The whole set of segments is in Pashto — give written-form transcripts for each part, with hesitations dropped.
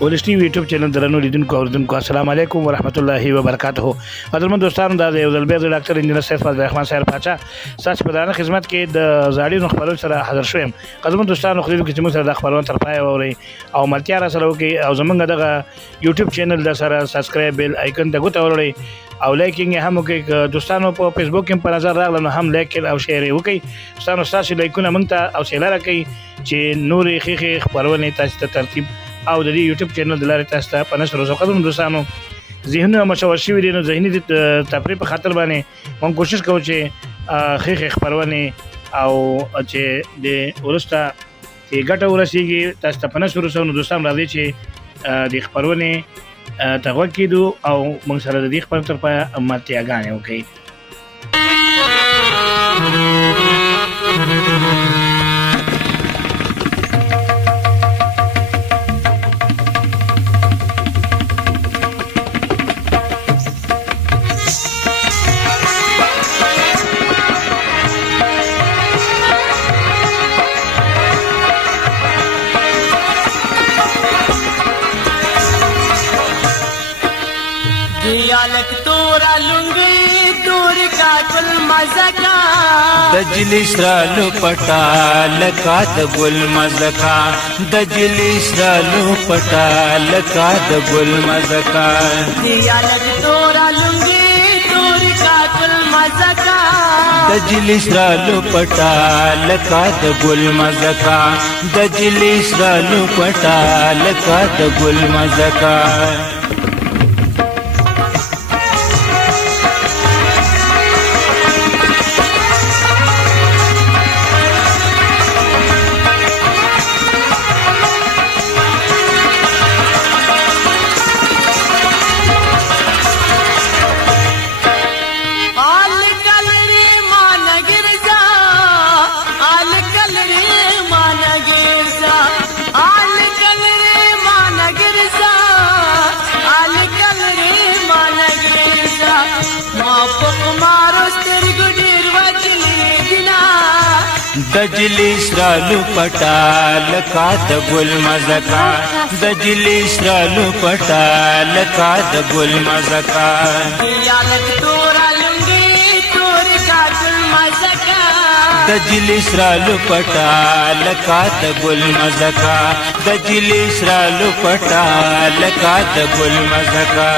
ولش ټي وي یوټیوب چینل درنو لیدونکو اوریدونکو السلام علیکم ورحمت الله وبرکاته. قدرمن دوستانو دا یو ځل بیا د ډاکټر انجنیر سید فضل الرحمن صاحب پاچا تاسو په دغه خدمت کې د زاړي خبرو سره حاضر شوم. قدرمن دوستانو خو دې چې موږ سره د خبرونو تر پای اوري او ملتیا را سره وکي او زمونږ دغه یوټیوب چینل د سره سبسکرایب بیل آیکن ته ګوت اوري او لایکینګ هم وکي. دوستانو په فیسبوک کې په نظر راغله نو هم لایک او شیر وکي. دوستانو تاسو لایکونه مونږ ته او شیر راکړئ چې نورې خېخې خبرونه تاسو ته ترتیب او د دې یوټیوب چینل د لارې تاسو ته په نشر وسو. قدرمن دوستانو ذهنونه مشوش شوي دي نو ذهني تفریح په خاطر باندې موږ کوشش کوو چې خېخې خبرونه او چې د ورسته چې ګټه ورسیږي تاسو ته په نشر وسو. نو دوستان راځي چې د خبرونه تغوږ کیدو او موږ سره د دې خبرو تر پایه ملتیاګانې وکړي. दियालक तोरा लुंगी दूर का गुल मज़का दजलिस रालू पटाल का द गुल मज़का दजलिस रालू पटाल का द गुल मज़का दियालक तोरा लुंगी दूर का गुल मज़का दजलिस रालू पटाल का द गुल मज़का दजलिस रालू पटाल का द गुल मज़का दजलिस रालू पटाल का द गुल मज़का दजलिस रालू पटाल का द गुल मज़का दियालक तोरा लुंगी दूर का गुल मज़का दजलिस रालू पटाल का द गुल मज़का दजलिस रालू पटाल का द गुल मज़का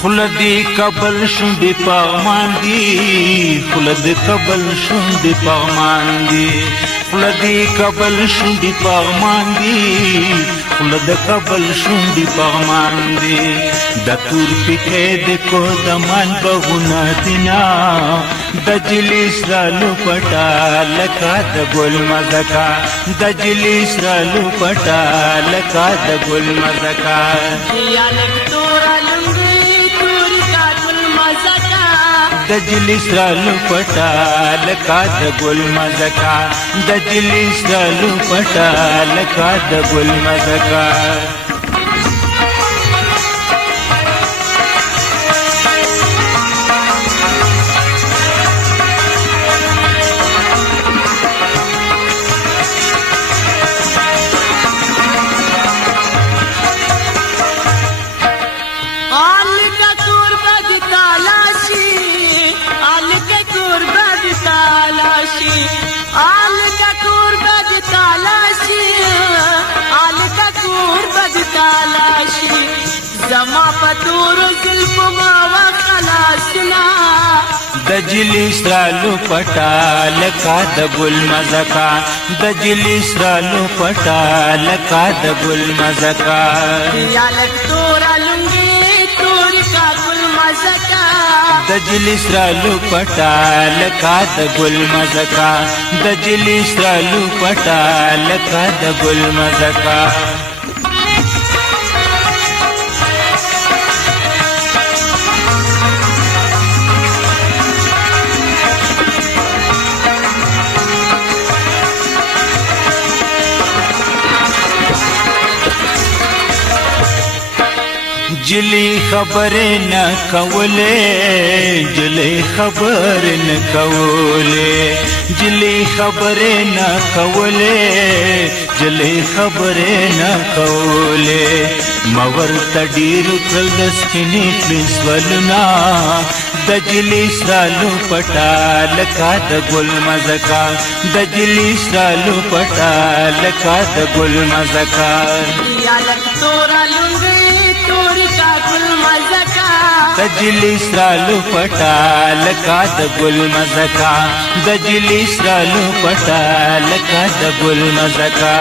खुलदी कबल शुंडी पामांदी खुलद कबल शुंडी पामांदी खुलदी कबल शुंडी पामांदी खुलद कबल शुंडी पामांदी दतुर पिठे देखो दमान बहुना दिना दजलिस रालू पटाल का द गुल मज़का दजलिस रालू पटाल का द गुल मज़का दियालक तोरा लुंगी दजलिस रालू पटाल का द गुल मज़का दजलिस रालू पटाल का द गुल मज़का जमा पतूर जुल्फ मावा खलासना दजलिस रालू पटाल का द गुल मज़का दजलिस रालू पटाल का द गुल मज़का दियालक तोरा लुंगी दूर का गुल मज़का दजलिस रालू पटाल का द गुल मज़का दजलिस रालू पटाल का द गुल मज़का جلی خبرې نه کولې جلی خبرې نه کولې جلی خبرې نه کولې جلی خبرې نه کولې مور تډیر کل د سپینې پرنسولنا د جلی سرالو پټا لکا د ګل مزکا د جلی سرالو پټا لکا د ګل مزکا یا لک تورا لنګي تور کا ګل مزکا د جلی سرالو پټا لکا د ګل مزکا د جلی سرالو پټا لکا د ګل مزکا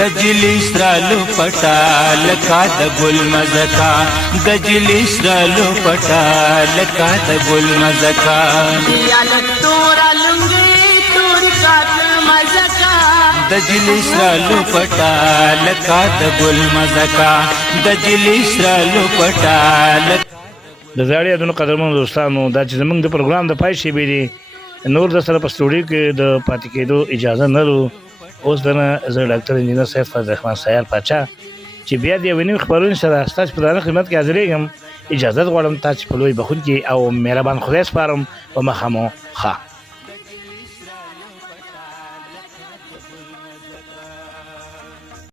د جلی سرالو پټا لکا د ګل مزکا د جلی سرالو پټا لکا د ګل مزکا یا لک تورا لنګي تور کا ګل مزکا د جلی سرالو پټا لکا د ګل مزکا د جلی سرالو پټا لکا د زاړي ادونو قدرمن دوستانو دا چې زمونږ د پروګرام د پای شی بیري نور د سره په سټوډیو کې د پاتې کېدو اجازه نه لرو اوس دنه زه ډاکټر انجینر سید فضل الرحمن سیال پاچا چې بیا د یوې نوې خبرونې سره ستاسو په درانه خدمت کې حاضرېږم اجازه غواړم تاسو په لوی بخښونکي او مهربان خدای سپارم په مخه مو ښه